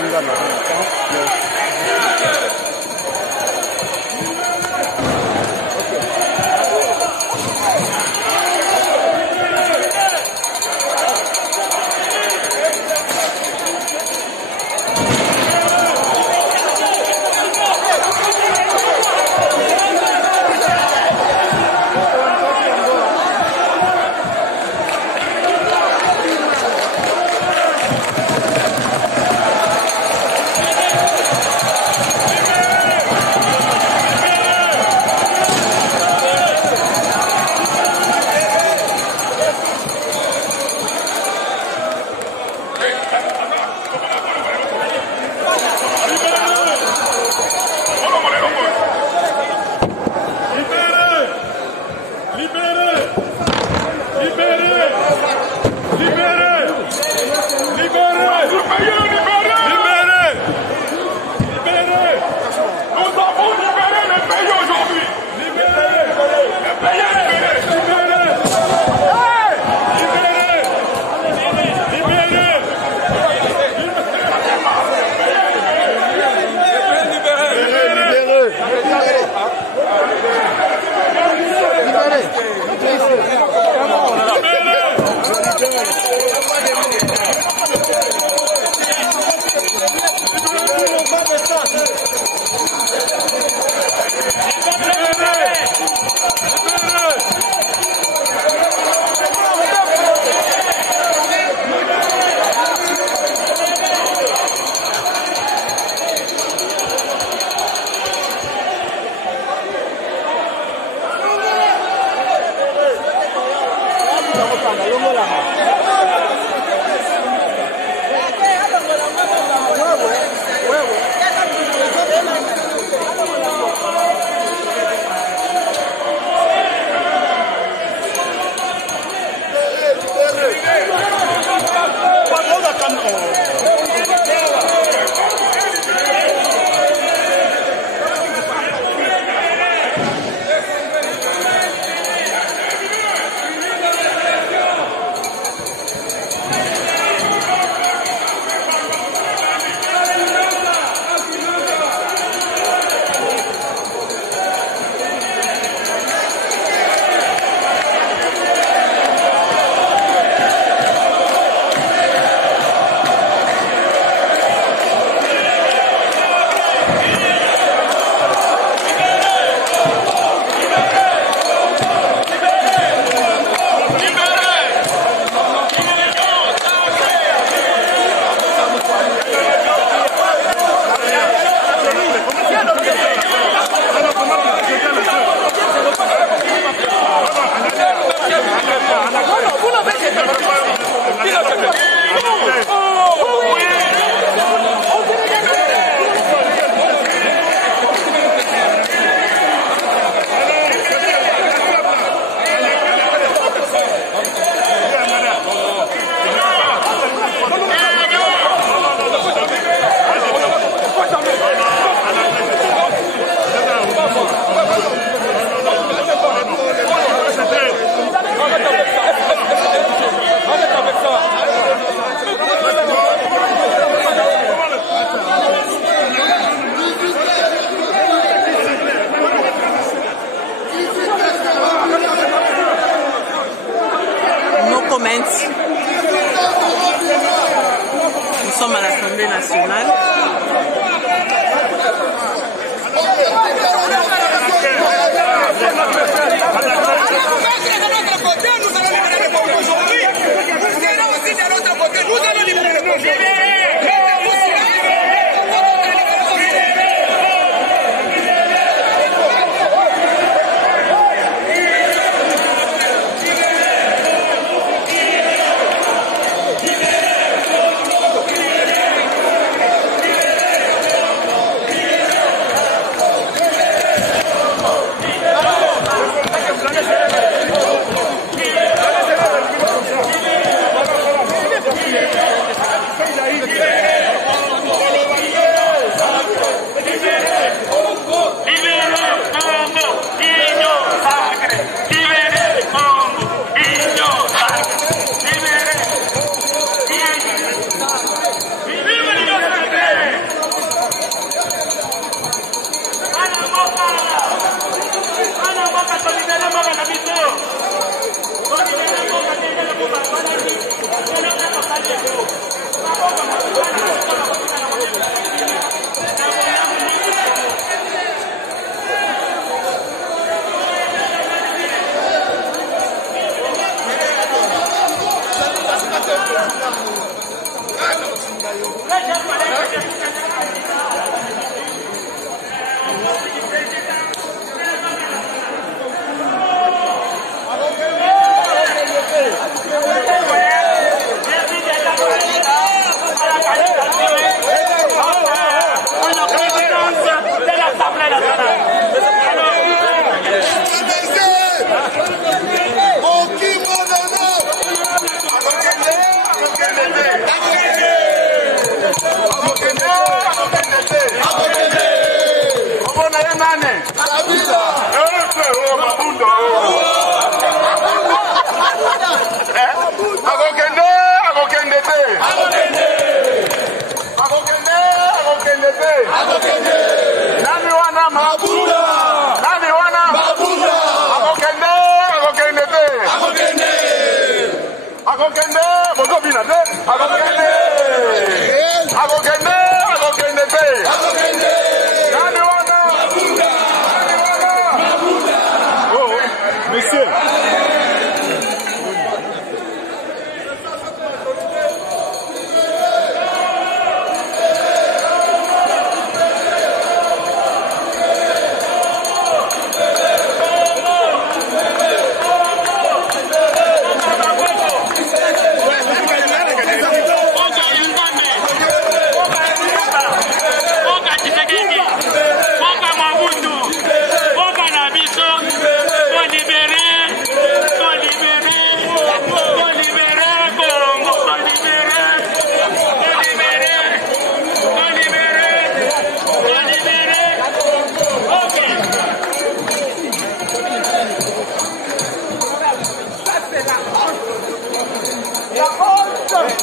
Allez,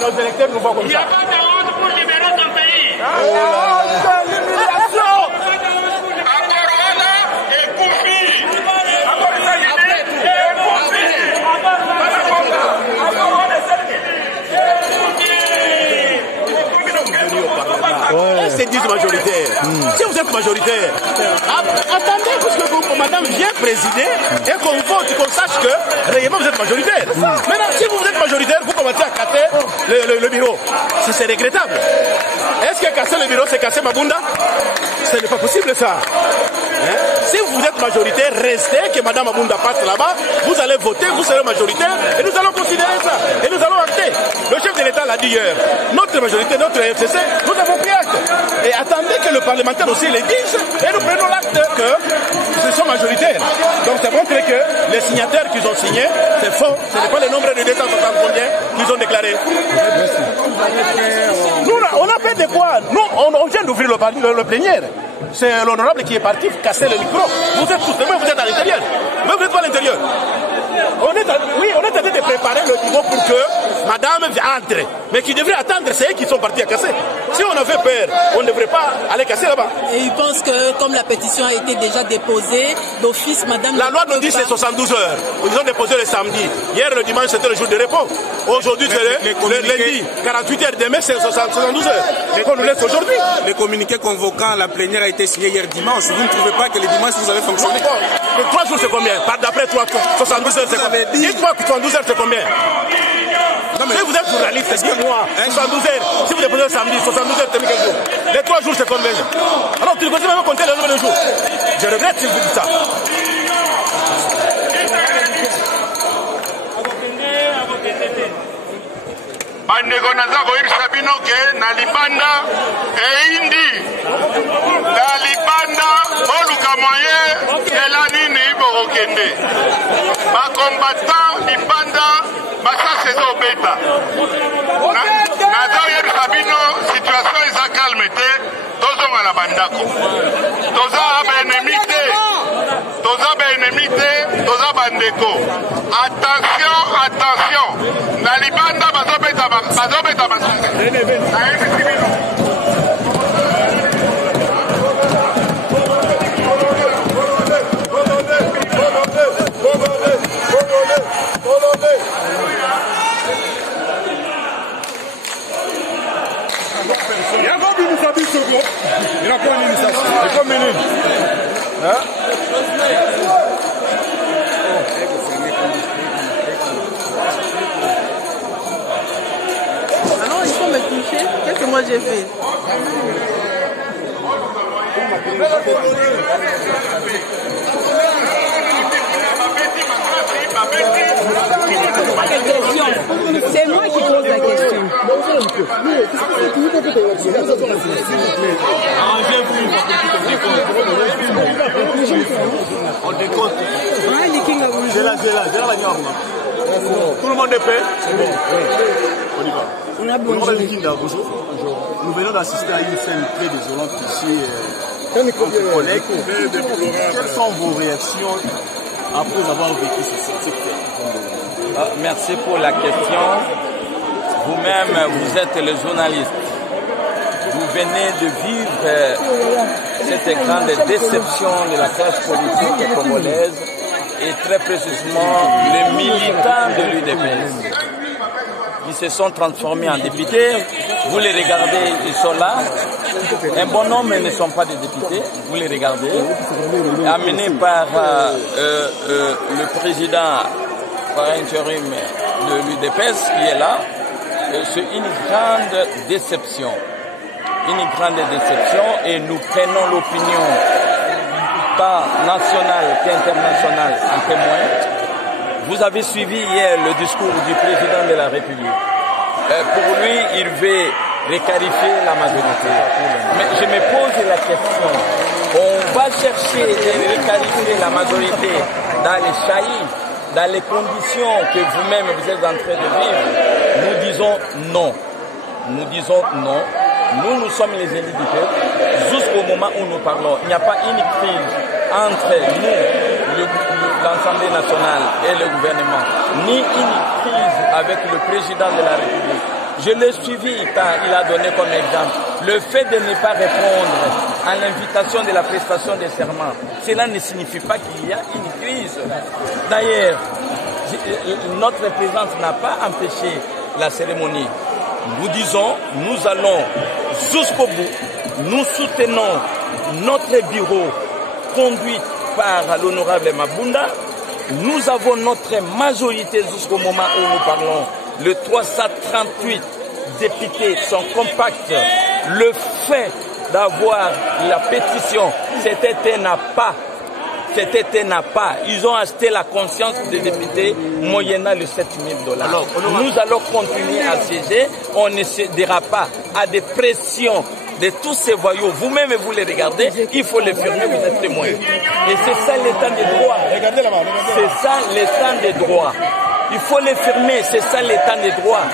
Nos électeurs nous voient comme ça. Il n'y a pas de honte pour libérer ton pays. C'est 10 majoritaires. Si vous êtes majoritaire, attendez parce que madame vient présider et qu'on vote, qu'on sache que réellement vous êtes majoritaire. Maintenant, si vous êtes majoritaire, vous commencez à casser le bureau. C'est regrettable. Est-ce que casser le bureau, c'est casser Mabunda? Ce n'est pas possible ça. Si vous êtes majoritaire, restez, que Madame Mabunda passe là-bas, vous allez voter, vous serez majoritaire, et nous allons considérer ça, et nous allons acter. Le chef de l'État l'a dit hier, notre majorité, notre FCC, nous avons pris acte. Et attendez que le parlementaire aussi le dise, et nous prenons l'acte que ce sont majoritaires. Donc ça montre que les signataires qu'ils ont signés, c'est faux, ce n'est pas le nombre de 260 combien qu'ils ont déclaré. Nous, on a fait de quoi? Nous, on vient d'ouvrir le plénière. C'est l'honorable qui est parti casser le micro. Vous êtes tous, mais vous êtes à l'intérieur. Mais vous n'êtes pas à l'intérieur. On est en train de préparer le niveau pour que madame entre. Mais qui devrait attendre, c'est eux qui sont partis à casser. Si on avait peur, on ne devrait pas aller casser là-bas. Et ils pensent que comme la pétition a été déjà déposée, d'office, madame... La loi nous dit c'est 72 heures. Ils ont déposé le samedi. Hier, le dimanche, c'était le jour de repos. Aujourd'hui, c'est le lundi. 48 heures demain, c'est 72 heures. Et qu'on nous laisse aujourd'hui. Le communiqué convoquant la plénière a été signé hier dimanche. Vous ne trouvez pas que le dimanche, vous avez fonctionné? Non, 3 jours, c'est combien? D'après 72 heures, c'est combien? Dites-moi que 72 heures, c'est combien? Non, mais si vous êtes journaliste, c'est bien moi. 72 heures. Si vous déposez le samedi, 72 heures, c'est quel jour? Les 3 jours, c'est combien? Alors, tu ne peux même compter le nombre de jours. Je regrette si vous dites ça. bandeko naza koyebisa bino ke na libanda eindi na libanda oluka moye ela nini bokokende bakombatant libanda basasi ezobeta naza koyebisa bino situation eza calme te tozonga na bandako toza baennemi te toza bandeko. Attention, attention. Na libanda bazobeta basasi. il faut me toucher. Qu'est-ce que moi j'ai fait? C'est moi qui pose la question. On décompte. C'est là. Tout le monde est prêt? On y va. On a besoin. Nous venons d'assister à une scène très désolante ici. Entre collègues. Quelles sont vos réactions après avoir vécu ce fait? Merci pour la question. Vous-même, vous êtes le journaliste. Vous venez de vivre cette grande déception de la classe politique congolaise et très précisément les militants de l'UDPS. Ils se sont transformés en députés. Vous les regardez, ils sont là. Un bon nombre ne sont pas des députés. Vous les regardez. Amenés par le président par intérim de l'UDPS qui est là. C'est une grande déception. Une grande déception et nous prenons l'opinion tant nationale qu'internationale en témoin. Vous avez suivi hier le discours du président de la République. Pour lui, il veut réqualifier la majorité. Mais je me pose la question. On va chercher de réqualifier la majorité dans les chaillis, dans les conditions que vous-même vous êtes en train de vivre. Nous disons non. Nous disons non. Nous sommes les élus du peuple. Jusqu'au moment où nous parlons, il n'y a pas une crise entre nous, l'Assemblée nationale et le gouvernement, ni une crise avec le président de la République. Je l'ai suivi quand il a donné comme exemple le fait de ne pas répondre à l'invitation de la prestation des serments. Cela ne signifie pas qu'il y a une crise. D'ailleurs, notre présence n'a pas empêché la cérémonie. Nous disons, nous allons jusqu'au bout. Nous soutenons notre bureau conduit par l'honorable Mabunda. Nous avons notre majorité jusqu'au moment où nous parlons. Le 338 députés sont compacts. Le fait d'avoir la pétition, c'était un appât. C'était un appât. Ils ont acheté la conscience des députés moyennant les 7 000 $. Nous allons continuer à siéger. On ne cédera pas à des pressions de tous ces voyous. Vous-même, vous les regardez, il faut les fermer, vous êtes témoins. Et c'est ça l'état des droits. C'est ça l'état des droits. Il faut les fermer, c'est ça l'état des droits.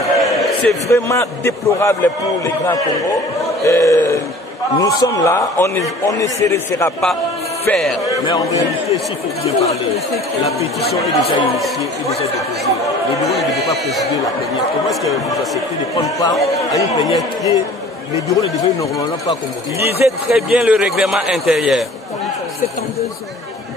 C'est vraiment déplorable pour les grands Congo. Nous sommes là, on ne se laissera pas faire. Mais en réalité, s'il faut bien parler, la pétition est déjà initiée, est déjà déposée. Les bureaux ne devaient pas présider la plénière. Comment est-ce que vous acceptez de prendre part à une plénière qui est... Les bureaux ne devaient normalement pas convoquer? Lisez très bien le règlement intérieur.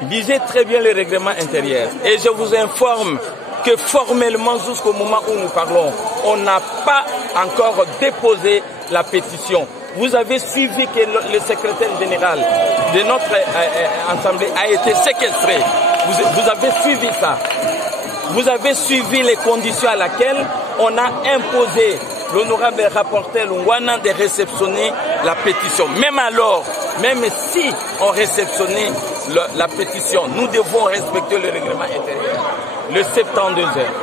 Lisez très bien le règlement intérieur. Et je vous informe que formellement, jusqu'au moment où nous parlons, on n'a pas encore déposé la pétition. Vous avez suivi que le secrétaire général de notre assemblée a été séquestré. Vous avez suivi ça. Vous avez suivi les conditions à laquelle on a imposé l'honorable rapporteur Lungwana de réceptionner la pétition. Même alors, même si on réceptionnait la pétition, nous devons respecter le règlement intérieur. Le 72 heures.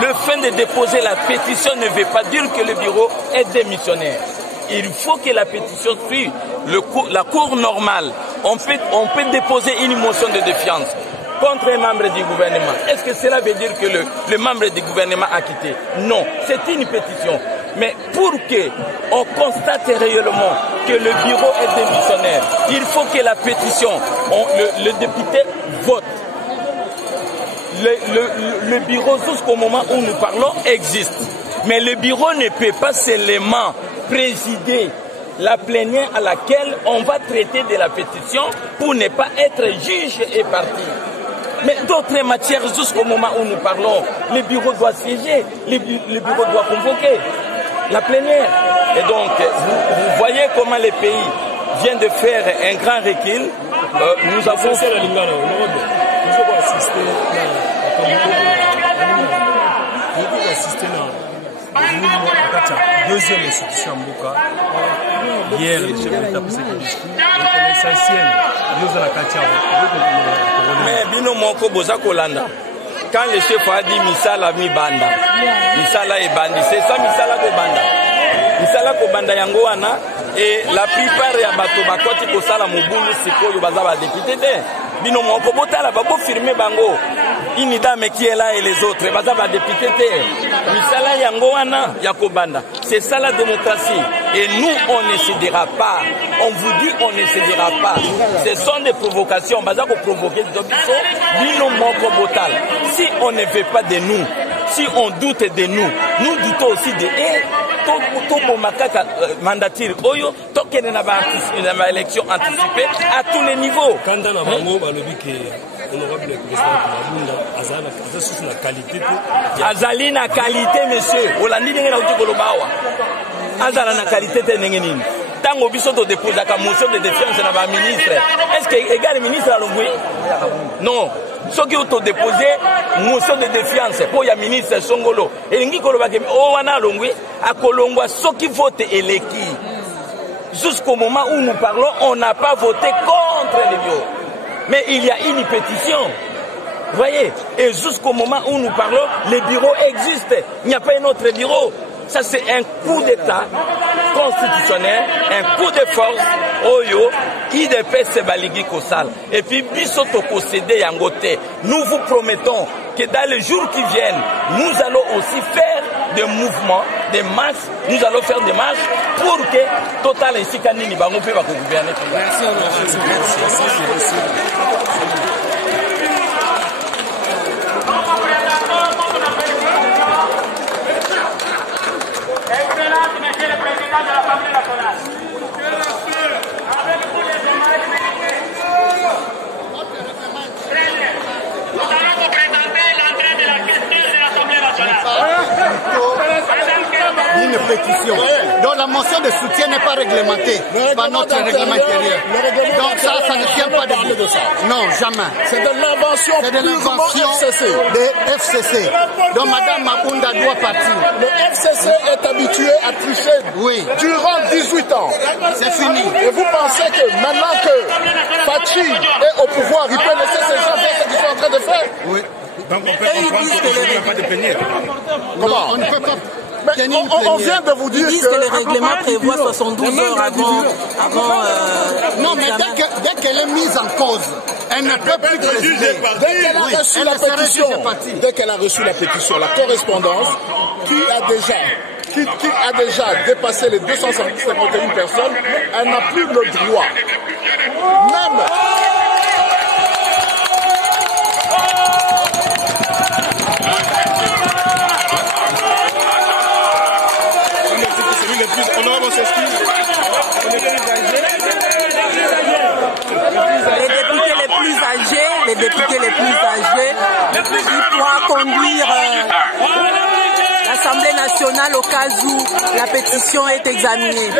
Le fait de déposer la pétition ne veut pas dire que le bureau est démissionnaire. Il faut que la pétition suive la cour normale. On peut déposer une motion de défiance contre un membre du gouvernement. Est-ce que cela veut dire que le membre du gouvernement a quitté? Non, c'est une pétition. Mais pour qu'on constate réellement que le bureau est démissionnaire, il faut que la pétition, le député vote. Le bureau, jusqu'au moment où nous parlons, existe. Mais le bureau ne peut pas seulement présider la plénière à laquelle on va traiter de la pétition pour ne pas être juge et parti. Mais d'autres matières, jusqu'au moment où nous parlons, le bureau doit siéger, le bureau doit convoquer la plénière. Et donc, vous voyez comment les pays viennent de faire un grand recul. Nous avons... deuxième institution à Mboka. Hier, les chefs d'État pour cette discours, l'essentiel, nous allons mais bino moko boza kolanda. Quand le chef a dit misala mi banda, misala e bandi, c'est ça misala ko banda. Misala ko banda yango wana et la plupart ya bato bakoti ko sala mobulu sikoyo baza ba député te. Bino moko botala ba bo firmer bango. Une dame qui est là et les autres, baza ba député te. Misala yango wana ya ko banda. C'est ça la démocratie. Et nous, on ne cédera pas. On vous dit, on ne cédera pas. Ce sont des provocations. Baza ko provoquer bino moko botal. Si on ne veut pas de nous, si on doute de nous, nous doutons aussi de tout makaka mandature oyo tokene na ba élection anticipée à tous les niveaux. Quand dans la bango balobi que honorable président Mabunda azana sous la qualité azali na qualité monsieur olandi ndenge na utiko lobawa azala na qualité te ndenge nini tango biso to déposer ka motion de défiance na ba ministre est-ce que égal ministre alongui non soki auto déposer motion de défiance pour ya ministre Songolo elingi koloba ke o wana alongui akolongwa soki vote eleki jusqu'au moment où nous parlons on n'a pas voté contre les bio mais il y a une pétition. Vous voyez, et jusqu'au moment où nous parlons, les bureaux existent. Il n'y a pas un autre bureau. Ça, c'est un coup d'État constitutionnel, un coup de force, Oyo, IDPS Baligi Kosal. Et puis, Bisoto Kosede Yangote. Nous vous promettons que dans les jours qui viennent, nous allons aussi faire des mouvements, des marches. Nous allons faire des marches pour que Total et Sikanini Bangopé va gouverner. Merci. Une pétition. Donc la motion de soutien n'est pas réglementée par notre règlement intérieur. Donc ça ne tient pas de ça. Non, jamais. C'est de l'invention des FCC. Donc Madame Mabunda doit partir. Le FCC est habitué à tricher durant 18 ans. C'est fini. Et vous pensez que maintenant que Fachi est au pouvoir, il peut laisser ces gens faire ce qu'ils sont en train de faire? Oui. Donc on peut comprendre qu'il n'y a pas de plénière. Comment? On ne peut pas. On vient de vous dire que le règlement prévoit 72 heures avant non, mais dès qu'elle est mise en cause, elle ne peut plus présider. Dès qu'elle a reçu la pétition, la correspondance, qui a déjà dépassé les 251 personnes, elle n'a plus le droit. Même les députés les plus âgés, il pourra conduire l'Assemblée nationale au cas où la pétition est examinée.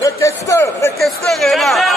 Le questeur est là.